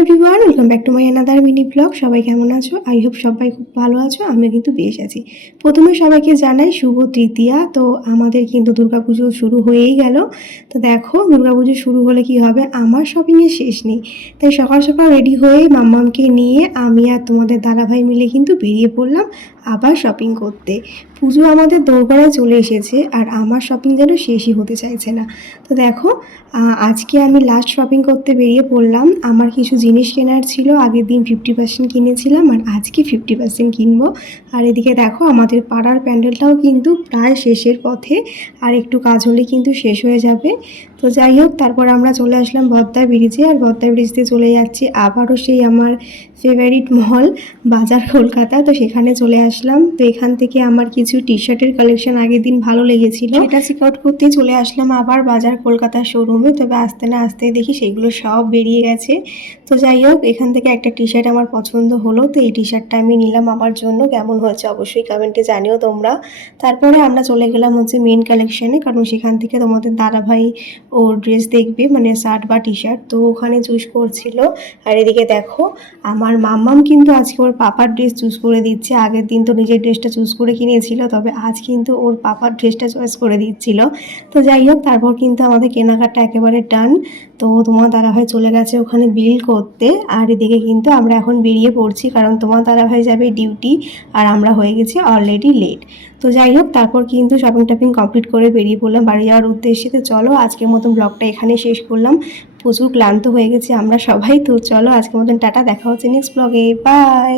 Everyone, welcome back to my another mini blog. সবাই কেমন আছো? আই হোপ সবাই খুব ভালো আছো। আমি কিন্তু বেশ আছি। প্রথমে সবাইকে জানাই শুভ তৃতীয়া। তো আমাদের কিন্তু দুর্গাপুজো শুরু হয়েই গেল। তো দেখো, দুর্গাপুজো শুরু হলে কি হবে, আমার শপিংয়ের শেষ নেই। তাই সকাল সকাল রেডি হয়ে মাম্মামকে নিয়ে আমি আর তোমাদের দাদাভাই মিলে কিন্তু বেরিয়ে পড়লাম আবার শপিং করতে। পুজো আমাদের দোরগোড়ায় চলে এসেছে আর আমার শপিং যেন শেষই হতে চাইছে না। তো দেখো, আজকে আমি লাস্ট শপিং করতে বেরিয়ে পড়লাম। আমার কিছু জিনিস কেনার ছিল, আগের দিন 50% কিনেছিলাম আর আজকে 50% কিনবো। আর এদিকে দেখো, আমাদের পাড়ার প্যান্ডেলটাও কিন্তু প্রায় শেষের পথে, আর একটু কাজ হলে কিন্তু শেষ হয়ে যাবে। তো যাই হোক, তারপর আমরা চলে আসলাম বদ্দার ব্রিজে, আর বদ্দার ব্রিজ দিয়ে চলে যাচ্ছি আবারও সেই আমার ফেভারিট মল বাজার কলকাতা। তো সেখানে চলে আসলাম। তো এখান থেকে আমার কিছু টি শার্টের কালেকশন আগের দিন ভালো লেগেছিল, সেটা চেক আউট করতে চলে আসলাম আবার বাজার কলকাতার শোরুমে। তবে আসতে না আসতে দেখি সেগুলো সব বেরিয়ে গেছে। তো যাই হোক, এখান থেকে একটা টি শার্ট আমার পছন্দ হলো, তো এই টি শার্টটা আমি নিলাম আমার জন্য। কেমন হয়েছে অবশ্যই কমেন্টে জানিও তোমরা। তারপরে আমরা চলে গেলাম হচ্ছে মেন কালেকশানে, কারণ সেখান থেকে তোমাদের দাদাভাই ওর ড্রেস দেখবে, মানে শার্ট বা টি শার্ট, তো ওখানে চুজ করছিল। আর এদিকে দেখো, আমার মাম্মাম কিন্তু আজকে ওর পাপার ড্রেস চুজ করে দিচ্ছে। আগের দিন তো নিজের ড্রেসটা চুজ করে কিনেছিল, তবে আজ কিন্তু ওর পাপার ড্রেসটা চয়েস করে দিচ্ছিল। তো যাই হোক, তারপর কিন্তু আমাদের কেনাকাটা একেবারে ডান। তো তোমার দাদাভাই চলে গেছে ওখানে বিল করতে, আর এদিকে কিন্তু আমরা এখন বেরিয়ে পড়ছি, কারণ তোমার দাদাভাই যাবে ডিউটি আর আমরা হয়ে গেছি অলরেডি লেট। তো যাই হোক, তারপর কিন্তু শপিং টপিং কমপ্লিট করে বেরিয়ে পড়লাম বাড়ি যাওয়ার উদ্দেশ্যে। তো চলো, আজকের মতন ব্লগটা এখানে শেষ করলাম। প্রচুর ক্লান্ত হয়ে গেছি আমরা সবাই। তো চলো, আজকের মতন টাটা, দেখা হচ্ছে নেক্সট ব্লগে, বাই।